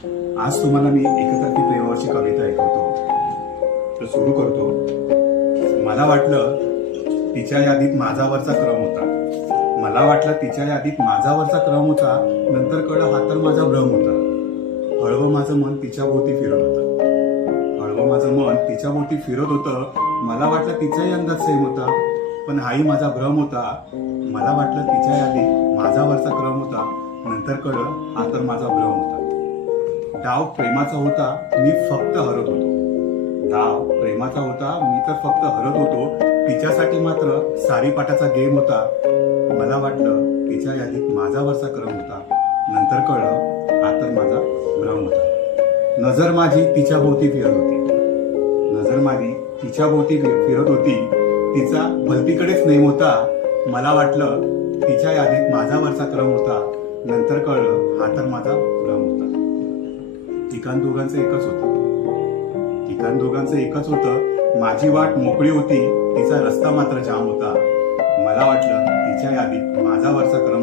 आज तुम्हाला मी एकतर्फी प्रेमावरची कविता ऐकवतो. तर सुरू करतो. मला वाटलं तिच्या यादीत माझावरचा क्रम होता. मला वाटलं तिच्या यादीत माझावरचा क्रम होता. नंतर कळलं हा तर माझा भ्रम होता. हळवं माझं मन तिच्या भोवती फिरत होतं. हळवं माझं मन तिच्या भोवती फिरत होतं. मला वाटलं तिचाही अंदाज सेम होता. पण हाही माझा भ्रम होता. मला वाटलं तिच्या यादीत माझावरचा क्रम होता. नंतर कळलं हा तर माझा भ्रम होता. डाव प्रेमाचा होता, मी फक्त हरत होतो. डाव प्रेमाचा होता, मी तर फक्त हरत होतो. तिच्यासाठी मात्र सारीपाटाचा गेम होता. मला वाटलं तिच्या यादीत माझावरचा क्रम होता. नंतर कळलं हा तर माझा भ्रम होता. नजर माझी तिच्या भोवती फिरत होती. नजर माझी तिच्या भोवती फिरत होती. तिचा भलतीकडेच नेम होता. मला वाटलं तिच्या यादीत माझावरचा क्रम होता. नंतर कळलं हा तर माझा भ्रम होता. ठिकाण दोघांचं एकच होतं. ठिकाण दोघांचं एकच होतं. माझी वाट मोकळी होती. तिचा रस्ता मात्र जाम होता. मला वाटलं तिच्या यादीत माझावरचा क्रम